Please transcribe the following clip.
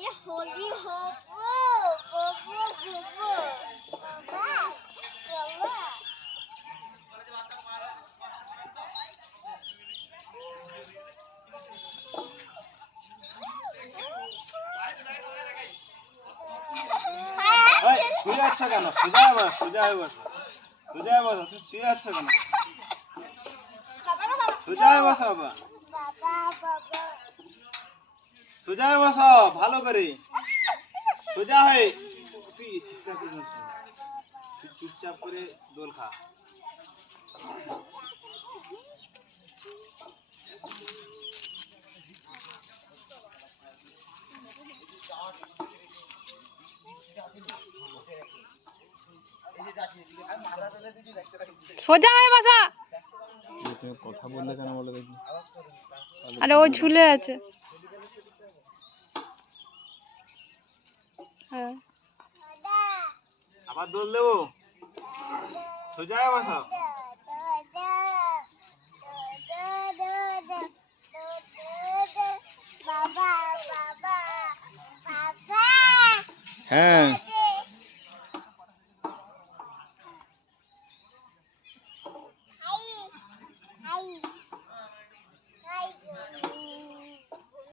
শুয়ে আছো কেন? সোজা বস, সোজা বস, সোজা বস। তুই শুয়ে আছো কেন? সোজা বস বাবা, সোজা বস ভালো করে, সোজা হয়ে। তুই চুপচাপ করে দোল খা। সোজা হয়ে বসা। কথা বললে কেন বলে দেখি? আরে ও ঝুলে আছে। হ্যাঁ, আবার দোল দেবো। সোজা হয়ে বসো। হ্যাঁ।